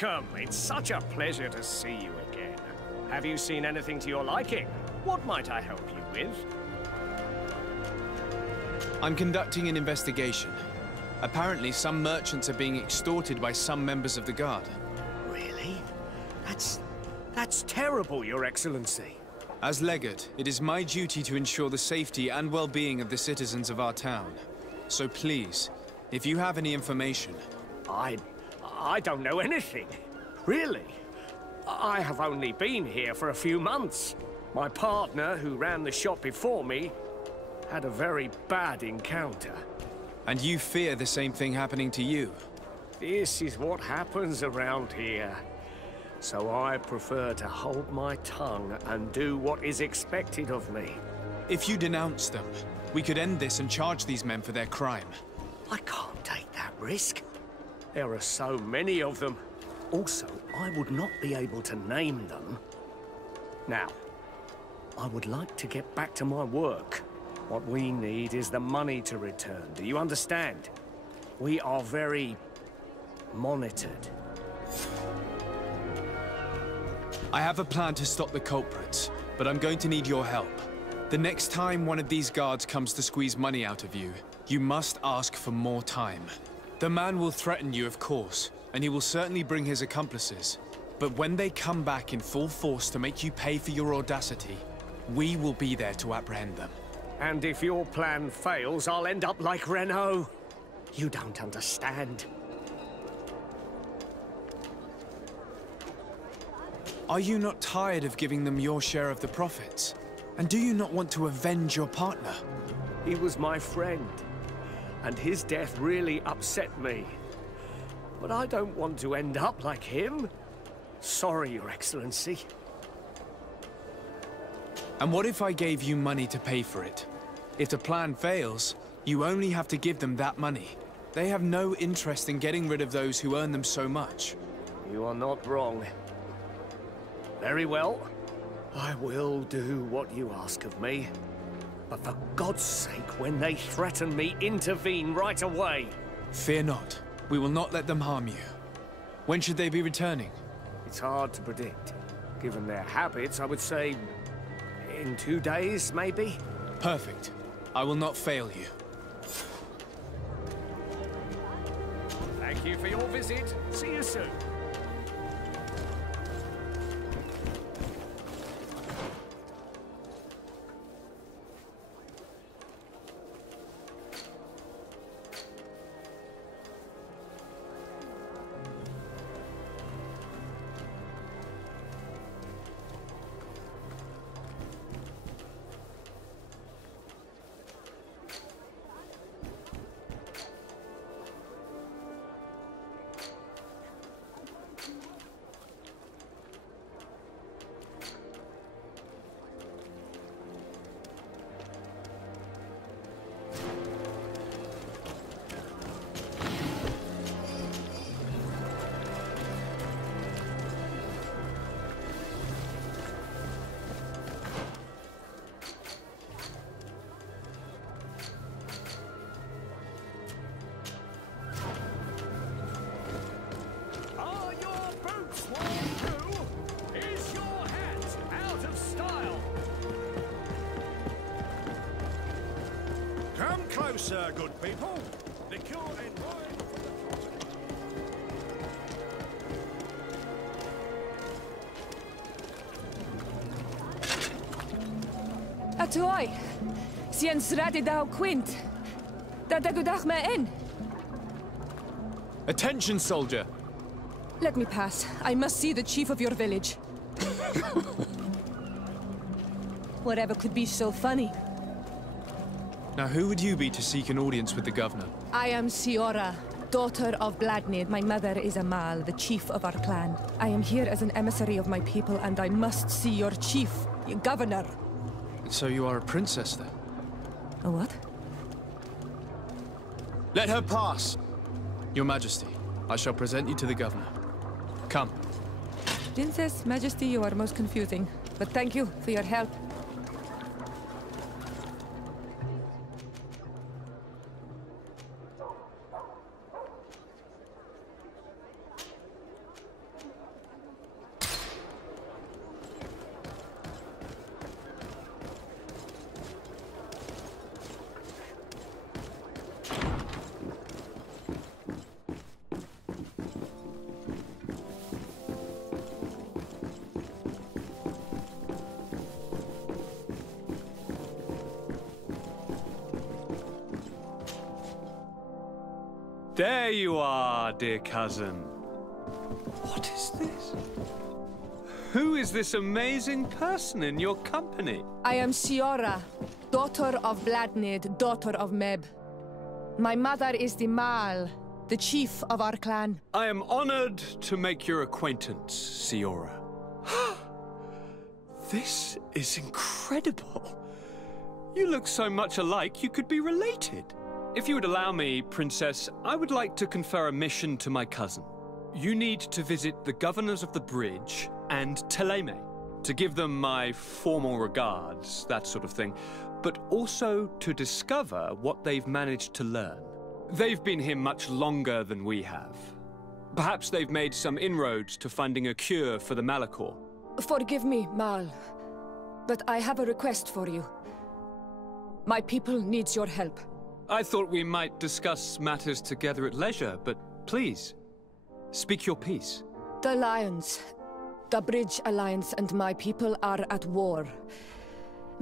Welcome! It's such a pleasure to see you again. Have you seen anything to your liking? What might I help you with? I'm conducting an investigation. Apparently, some merchants are being extorted by some members of the Guard. Really? That's terrible, Your Excellency. As Legate, it is my duty to ensure the safety and well-being of the citizens of our town. So please, if you have any information... I don't know anything. Really? I have only been here for a few months. My partner, who ran the shop before me, had a very bad encounter. And you fear the same thing happening to you? This is what happens around here. So I prefer to hold my tongue and do what is expected of me. If you denounce them, we could end this and charge these men for their crime. I can't take that risk. There are so many of them. Also, I would not be able to name them. Now, I would like to get back to my work. What we need is the money to return. Do you understand? We are very monitored. I have a plan to stop the culprits, but I'm going to need your help. The next time one of these guards comes to squeeze money out of you, you must ask for more time. The man will threaten you, of course, and he will certainly bring his accomplices. But when they come back in full force to make you pay for your audacity, we will be there to apprehend them. And if your plan fails, I'll end up like Renault. You don't understand. Are you not tired of giving them your share of the profits? And do you not want to avenge your partner? He was my friend, and his death really upset me. But I don't want to end up like him. Sorry, Your Excellency. And what if I gave you money to pay for it? If the plan fails, you only have to give them that money. They have no interest in getting rid of those who earn them so much. You are not wrong. Very well. I will do what you ask of me. But for God's sake, when they threaten me, intervene right away. Fear not. We will not let them harm you. When should they be returning? It's hard to predict. Given their habits, I would say in 2 days, maybe? Perfect. I will not fail you. Thank you for your visit. See you soon. Come closer, good people. Liqueur and wine for the Atoi, sien sradi dau quint. Dadagudach me in. Attention, soldier! Let me pass. I must see the chief of your village. Whatever could be so funny. Now, who would you be to seek an audience with the governor? I am Siora, daughter of Bladnid. My mother is Amal, the chief of our clan. I am here as an emissary of my people, and I must see your chief, your governor. So you are a princess, then? A what? Let her pass! Your Majesty, I shall present you to the governor. Come. Princess, Majesty, you are most confusing. But thank you for your help. There you are, dear cousin. What is this? Who is this amazing person in your company? I am Siora, daughter of Bladnid, daughter of Meb. My mother is the Mal, the chief of our clan. I am honored to make your acquaintance, Siora. This is incredible. You look so much alike you could be related. If you would allow me, Princess, I would like to confer a mission to my cousin. You need to visit the governors of the bridge and Teleme to give them my formal regards, that sort of thing, but also to discover what they've managed to learn. They've been here much longer than we have. Perhaps they've made some inroads to finding a cure for the Malachor. Forgive me, Mal, but I have a request for you. My people needs your help. I thought we might discuss matters together at leisure, but please, speak your piece. The Lions, the Bridge Alliance and my people are at war.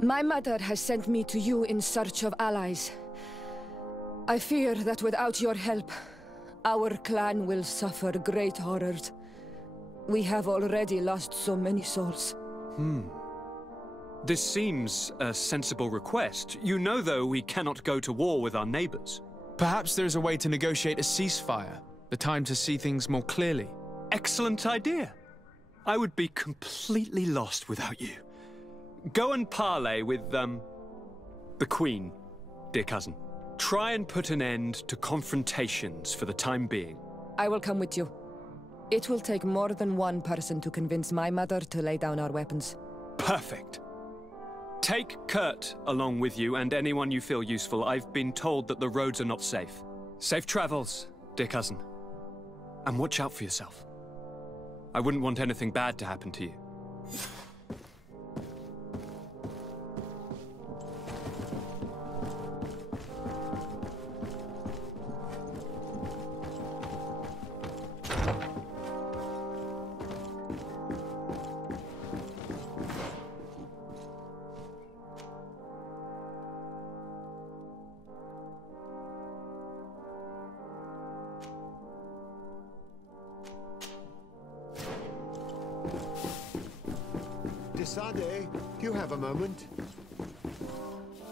My mother has sent me to you in search of allies. I fear that without your help, our clan will suffer great horrors. We have already lost so many souls. This seems a sensible request. You know, though, we cannot go to war with our neighbors. Perhaps there's a way to negotiate a ceasefire. The time to see things more clearly. Excellent idea. I would be completely lost without you. Go and parley with, the Queen, dear cousin. Try and put an end to confrontations for the time being. I will come with you. It will take more than one person to convince my mother to lay down our weapons. Perfect. Take Kurt along with you and anyone you feel useful. I've been told that the roads are not safe. Safe travels, dear cousin. And watch out for yourself. I wouldn't want anything bad to happen to you. Desade, do you have a moment?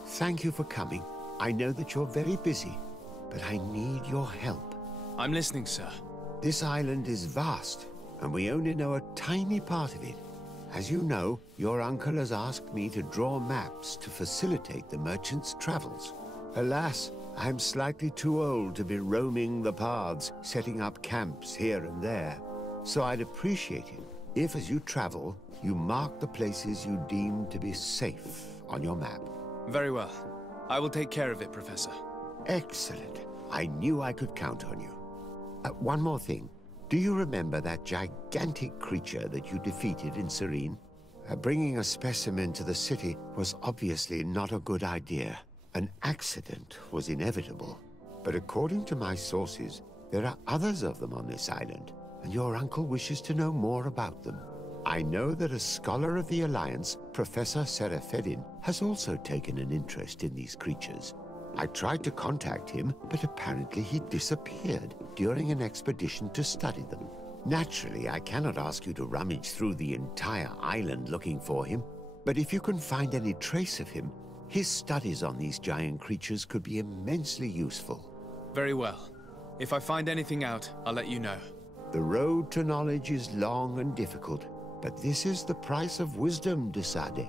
Thank you for coming. I know that you're very busy, but I need your help. I'm listening, sir. This island is vast, and we only know a tiny part of it. As you know, your uncle has asked me to draw maps to facilitate the merchants' travels. Alas, I'm slightly too old to be roaming the paths, setting up camps here and there. So I'd appreciate it if, as you travel, you mark the places you deem to be safe on your map. Very well. I will take care of it, Professor. Excellent. I knew I could count on you. One more thing. Do you remember that gigantic creature that you defeated in Serene? Bringing a specimen to the city was obviously not a good idea. An accident was inevitable. But according to my sources, there are others of them on this island, and your uncle wishes to know more about them. I know that a scholar of the Alliance, Professor Serafedin, has also taken an interest in these creatures. I tried to contact him, but apparently he disappeared during an expedition to study them. Naturally, I cannot ask you to rummage through the entire island looking for him, but if you can find any trace of him, his studies on these giant creatures could be immensely useful. Very well. If I find anything out, I'll let you know. The road to knowledge is long and difficult, but this is the price of wisdom, Desade.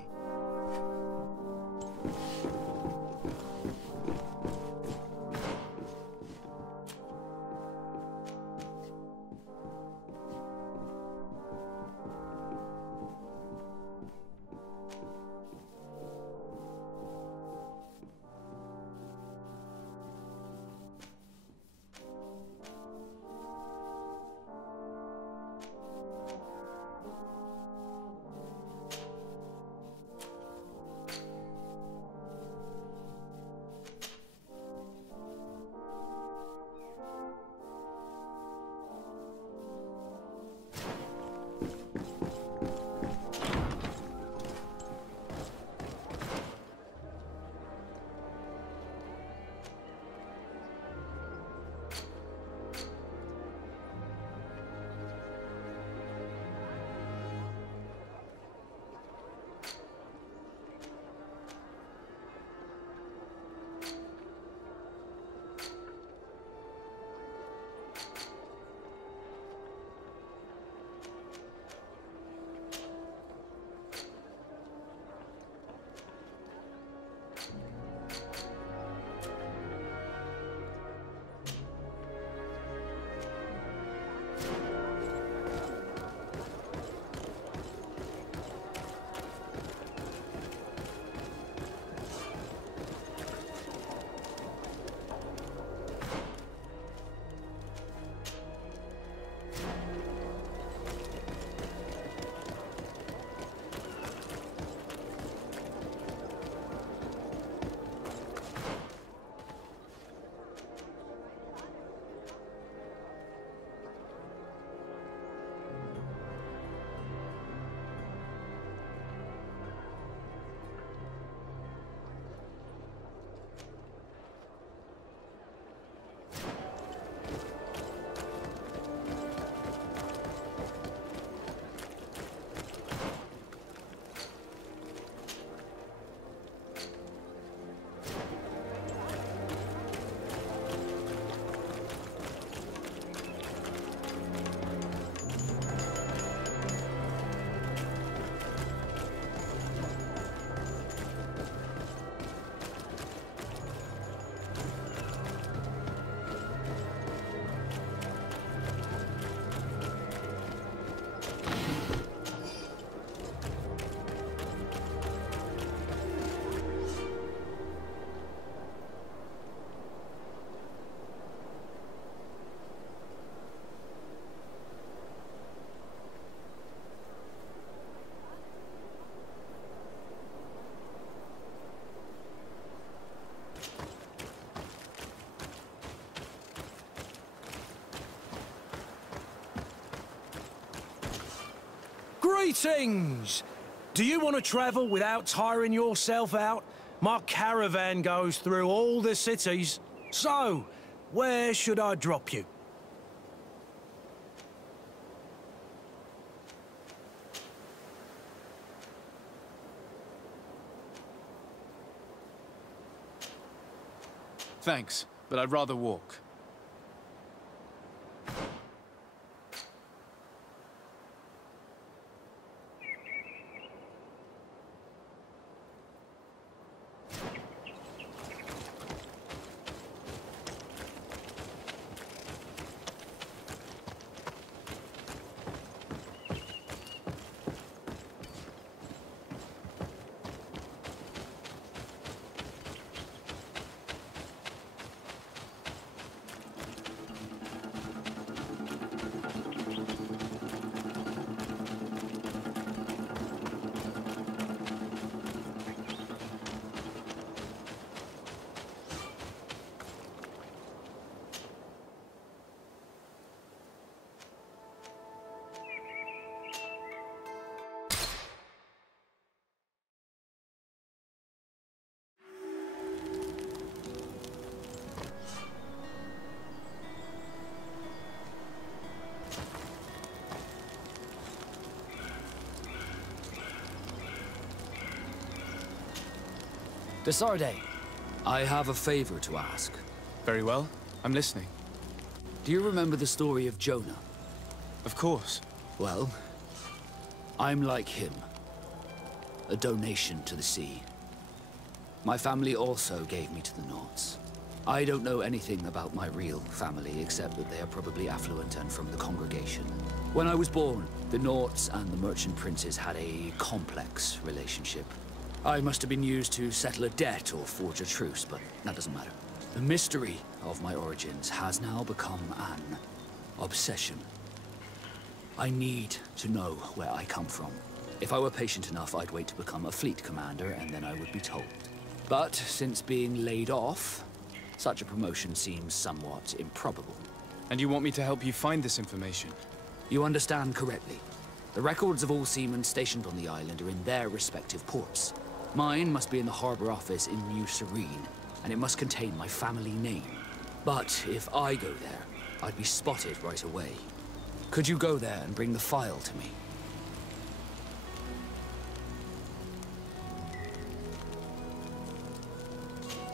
Greetings! Do you want to travel without tiring yourself out? My caravan goes through all the cities. So, where should I drop you? Thanks, but I'd rather walk. Desarde, I have a favor to ask. Very well. I'm listening. Do you remember the story of Jonah? Of course. Well, I'm like him. A donation to the sea. My family also gave me to the Nauts. I don't know anything about my real family, except that they are probably affluent and from the congregation. When I was born, the Nauts and the merchant princes had a complex relationship. I must have been used to settle a debt or forge a truce, but that doesn't matter. The mystery of my origins has now become an obsession. I need to know where I come from. If I were patient enough, I'd wait to become a fleet commander, and then I would be told. But since being laid off, such a promotion seems somewhat improbable. And you want me to help you find this information? You understand correctly. The records of all seamen stationed on the island are in their respective ports. Mine must be in the harbor office in New Serene, and it must contain my family name. But if I go there, I'd be spotted right away. Could you go there and bring the file to me?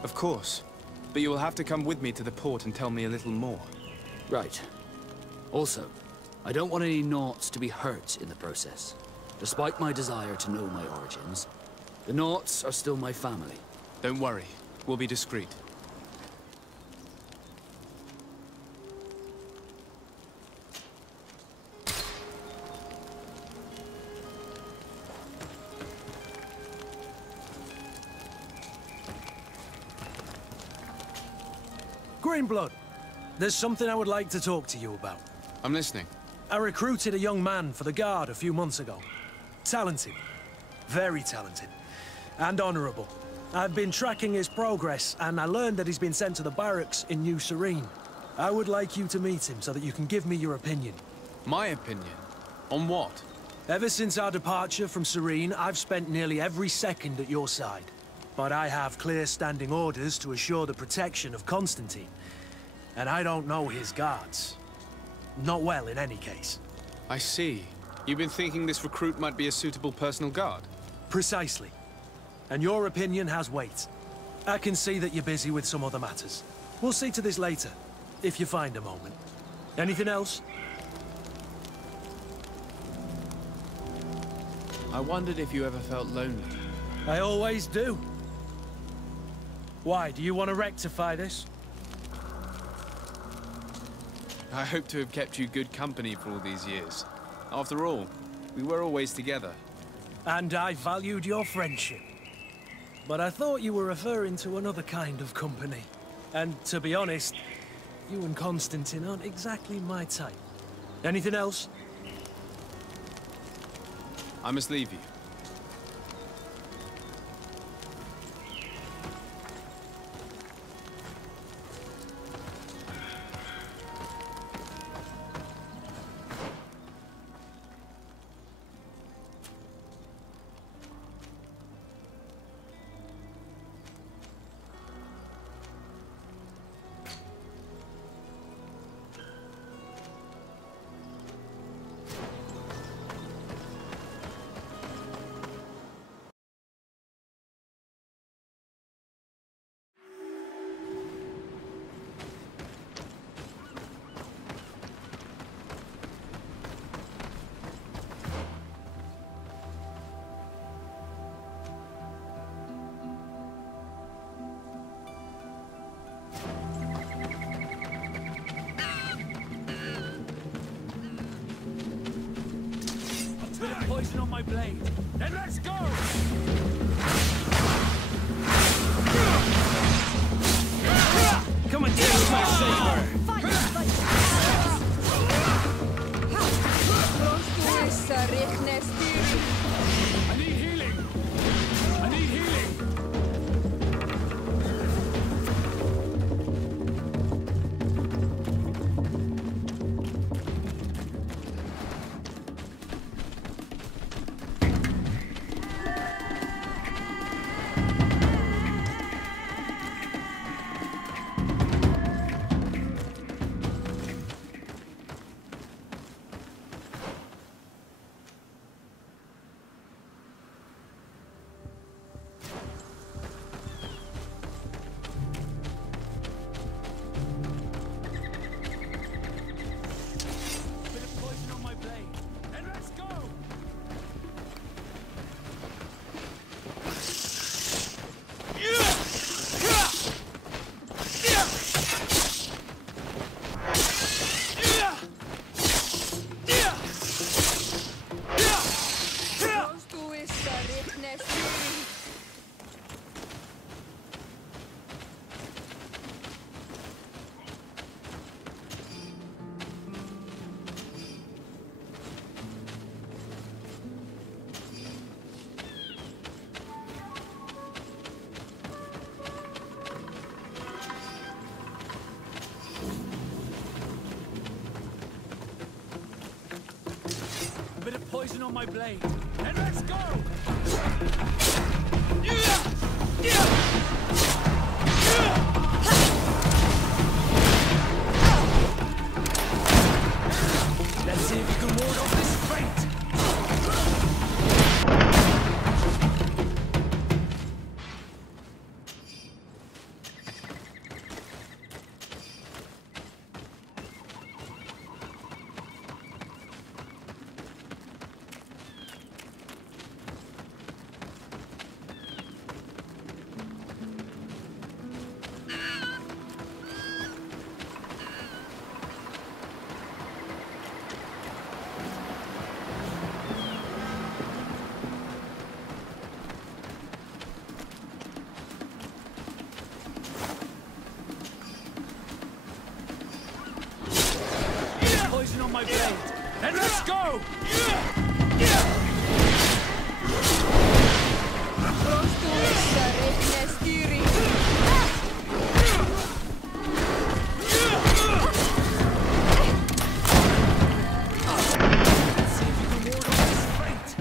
Of course. But you will have to come with me to the port and tell me a little more. Right. Also, I don't want any Nauts to be hurt in the process. Despite my desire to know my origins, the Nauts are still my family. Don't worry. We'll be discreet. Greenblood, there's something I would like to talk to you about. I'm listening. I recruited a young man for the Guard a few months ago. Talented. Very talented. And honorable. I've been tracking his progress, and I learned that he's been sent to the barracks in New Serene. I would like you to meet him so that you can give me your opinion. My opinion? On what? Ever since our departure from Serene, I've spent nearly every second at your side. But I have clear standing orders to assure the protection of Constantine. And I don't know his guards. Not well, in any case. I see. You've been thinking this recruit might be a suitable personal guard? Precisely. And your opinion has weight. I can see that you're busy with some other matters. We'll see to this later, if you find a moment. Anything else? I wondered if you ever felt lonely. I always do. Why, do you want to rectify this? I hope to have kept you good company for all these years. After all, we were always together. And I valued your friendship. But I thought you were referring to another kind of company. And to be honest, you and Constantine aren't exactly my type. Anything else? I must leave you. poison on my blade. Then let's go! Come and take my saber! I need healing! I need healing! A bit of poison on my blade. And let's go! Let's see if you can ward off this fate! Poison on my blade. And let's go! Let's see if you can ward off this fate.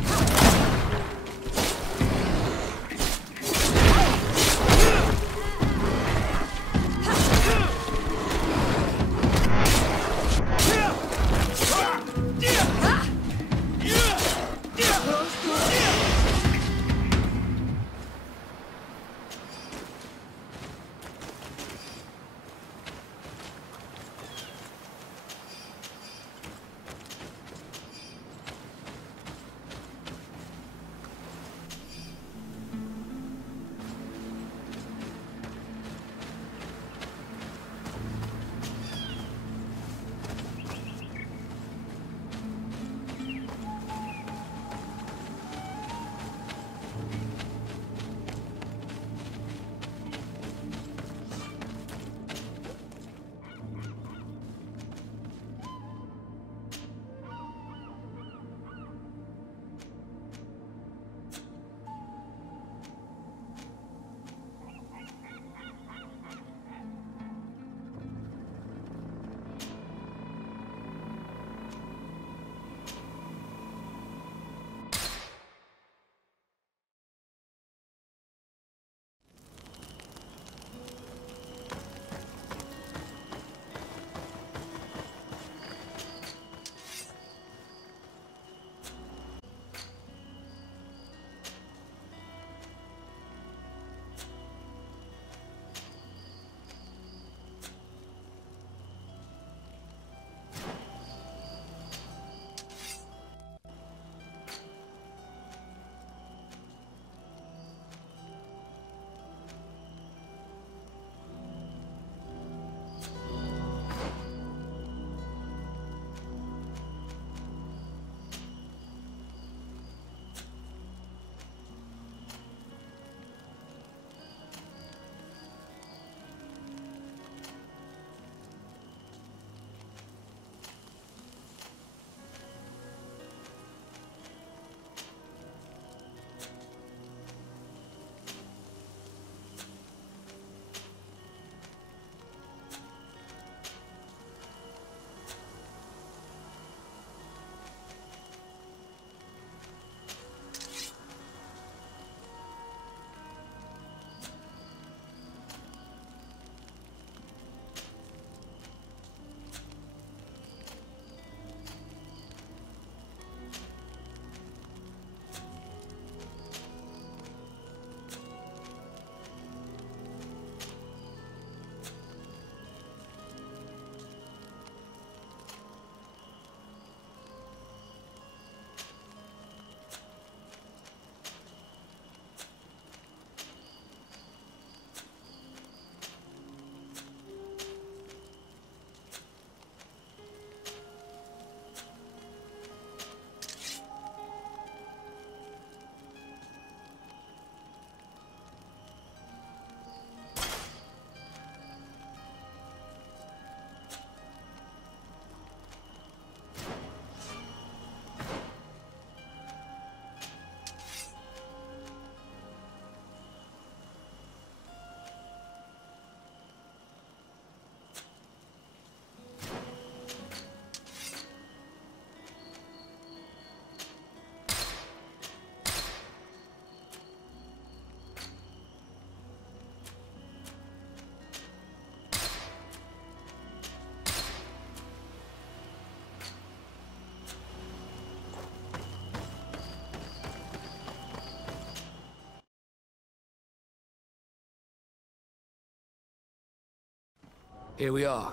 Here we are.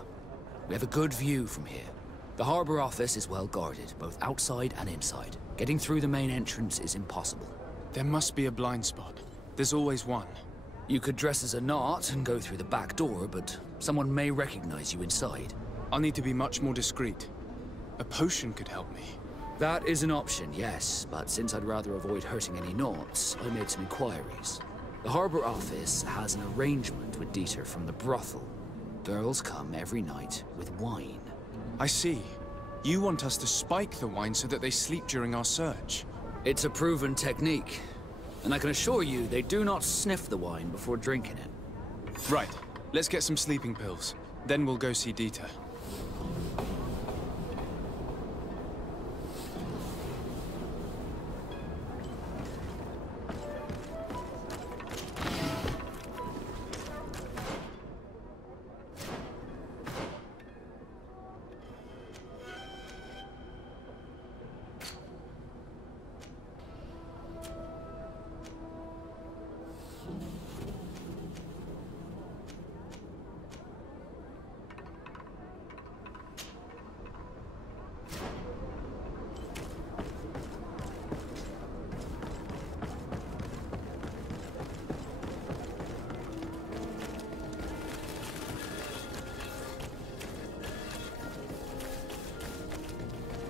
We have a good view from here. The harbor office is well guarded, both outside and inside. Getting through the main entrance is impossible. There must be a blind spot. There's always one. You could dress as a knot and go through the back door, but someone may recognize you inside. I'll need to be much more discreet. A potion could help me. That is an option, yes, but since I'd rather avoid hurting any knots, I made some inquiries. The harbor office has an arrangement with Dieter from the brothel. Girls come every night with wine. I see. You want us to spike the wine so that they sleep during our search. It's a proven technique, and I can assure you they do not sniff the wine before drinking it. Right. Let's get some sleeping pills. Then we'll go see Dieter.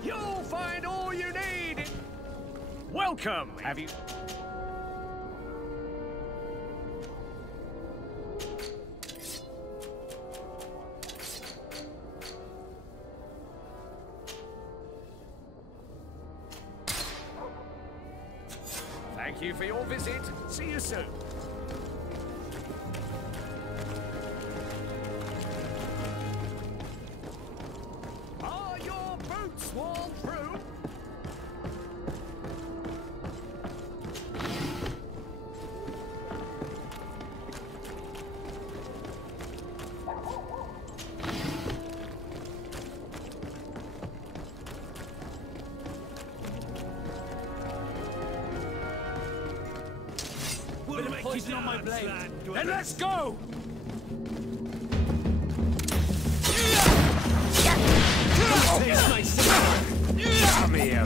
You'll find all you need. Welcome. Have you? Thank you for your visit. See you soon. Are your boots worn through? Poison on my blade. Then let's go! Come here,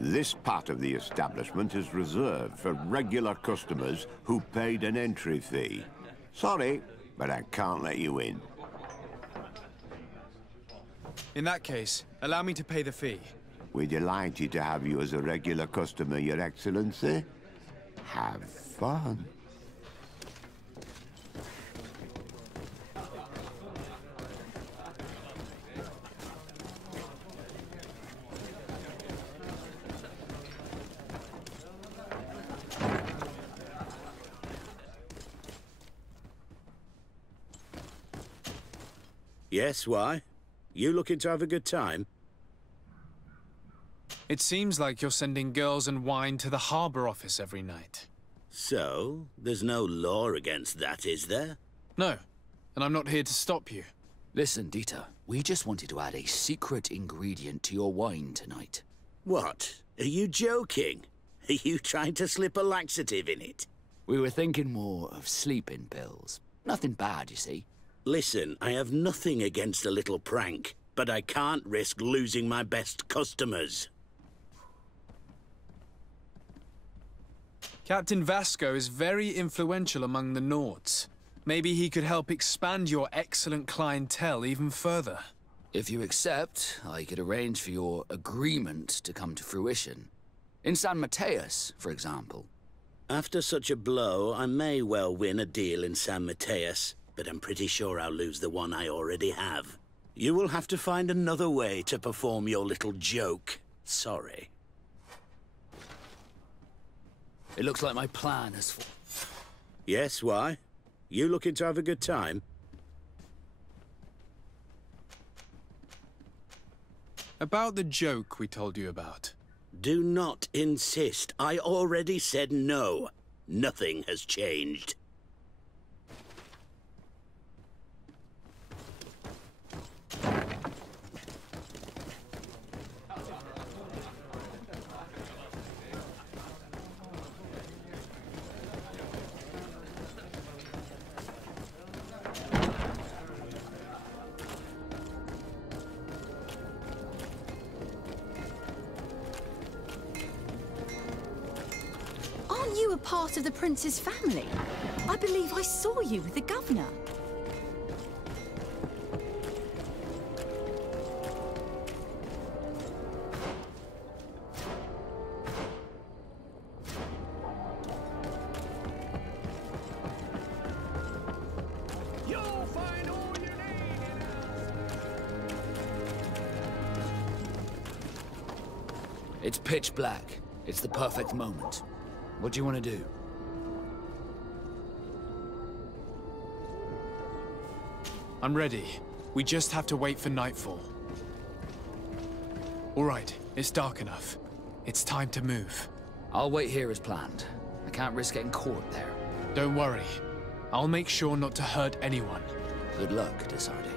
This part of the establishment is reserved for regular customers who paid an entry fee. Sorry, but I can't let you in. In that case, allow me to pay the fee. We're delighted to have you as a regular customer, Your Excellency. Have fun. Yes, why? You looking to have a good time? It seems like you're sending girls and wine to the harbor office every night. So, there's no law against that, is there? No. and I'm not here to stop you. Listen, Dieter, we just wanted to add a secret ingredient to your wine tonight. What? Are you joking? Are you trying to slip a laxative in it? We were thinking more of sleeping pills. Nothing bad, you see. Listen, I have nothing against a little prank, but I can't risk losing my best customers. Captain Vasco is very influential among the Nords. Maybe he could help expand your excellent clientele even further. If you accept, I could arrange for your agreement to come to fruition. In San Mateus, for example. After such a blow, I may well win a deal in San Mateus, but I'm pretty sure I'll lose the one I already have. You will have to find another way to perform your little joke. Sorry. It looks like my plan has... Yes, why? You looking to have a good time? About the joke we told you about. Do not insist. I already said no. Nothing has changed. Aren't you a part of the prince's family? I believe I saw you with the governor. You'll find all you need in It's pitch black. It's the perfect moment. What do you want to do? I'm ready. We just have to wait for nightfall. All right, it's dark enough. It's time to move. I'll wait here as planned. I can't risk getting caught there. Don't worry. I'll make sure not to hurt anyone. Good luck, Desarde.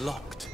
Locked.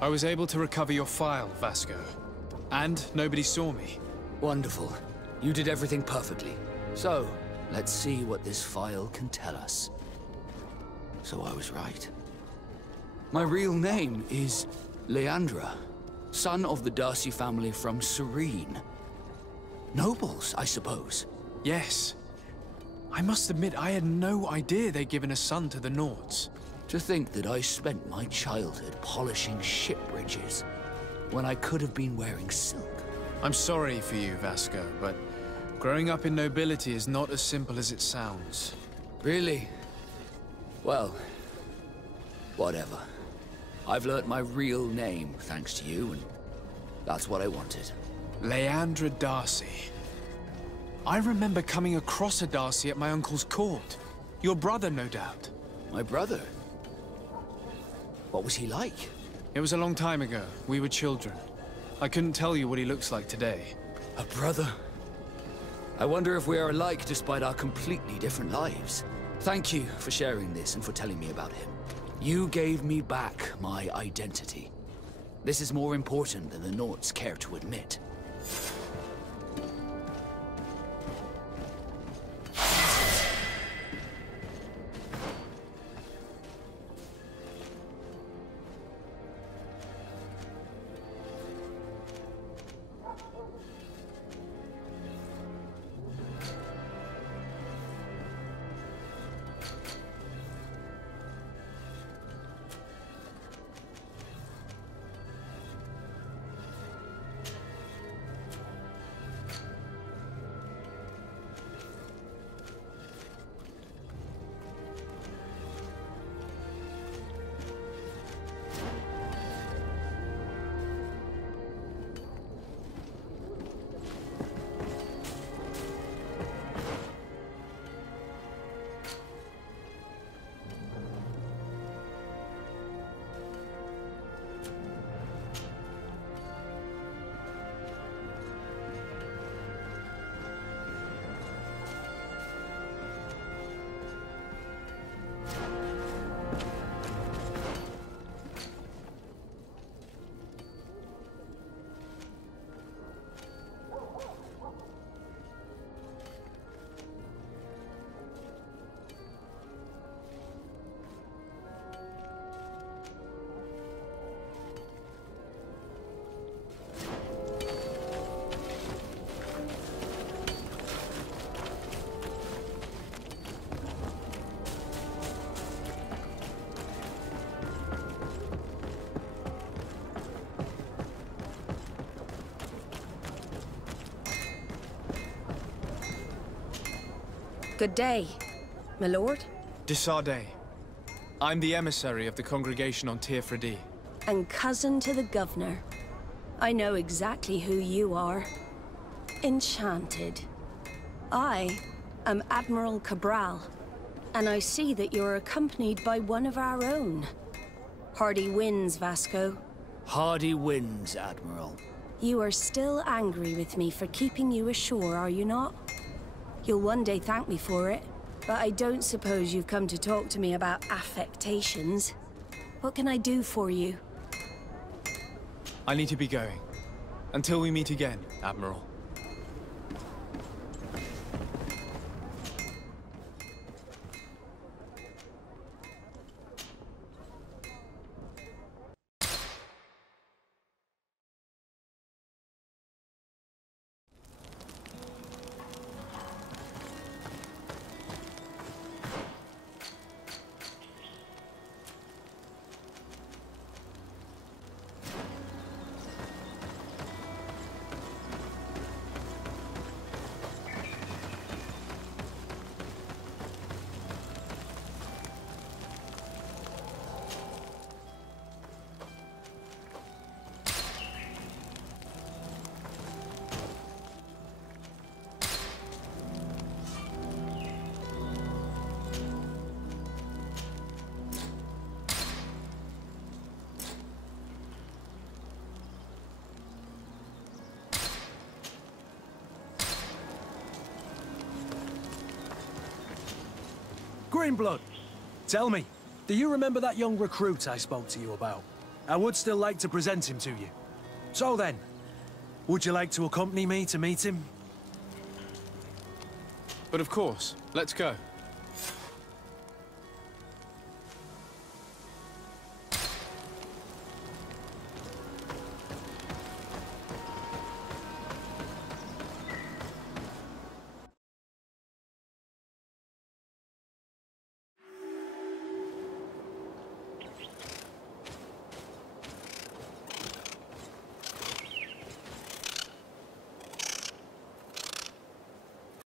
I was able to recover your file, Vasco. And nobody saw me. Wonderful. You did everything perfectly. So, let's see what this file can tell us. So I was right. My real name is Leandra, son of the Darcy family from Serene. Nobles, I suppose. Yes. I must admit, I had no idea they'd given a son to the Nords. To think that I spent my childhood polishing ship bridges, when I could have been wearing silk. I'm sorry for you, Vasco, but growing up in nobility is not as simple as it sounds. Really? Well, whatever. I've learnt my real name thanks to you, and that's what I wanted. Leandra Darcy. I remember coming across a Darcy at my uncle's court. Your brother, no doubt. My brother? What was he like? It was a long time ago. We were children. I couldn't tell you what he looks like today. A brother? I wonder if we are alike despite our completely different lives. Thank you for sharing this and for telling me about him. You gave me back my identity. This is more important than the Nords care to admit. Good day, my lord. Desardet. I'm the emissary of the congregation on Tir Fredi. And cousin to the governor. I know exactly who you are. Enchanted. I am Admiral Cabral, and I see that you're accompanied by one of our own. Hardy winds, Vasco. Hardy winds, Admiral. You are still angry with me for keeping you ashore, are you not? You'll one day thank me for it, but I don't suppose you've come to talk to me about affectations. What can I do for you? I need to be going. Until we meet again, Admiral. Greenblood, tell me, do you remember that young recruit I spoke to you about? I would still like to present him to you. So then, would you like to accompany me to meet him? But of course, let's go.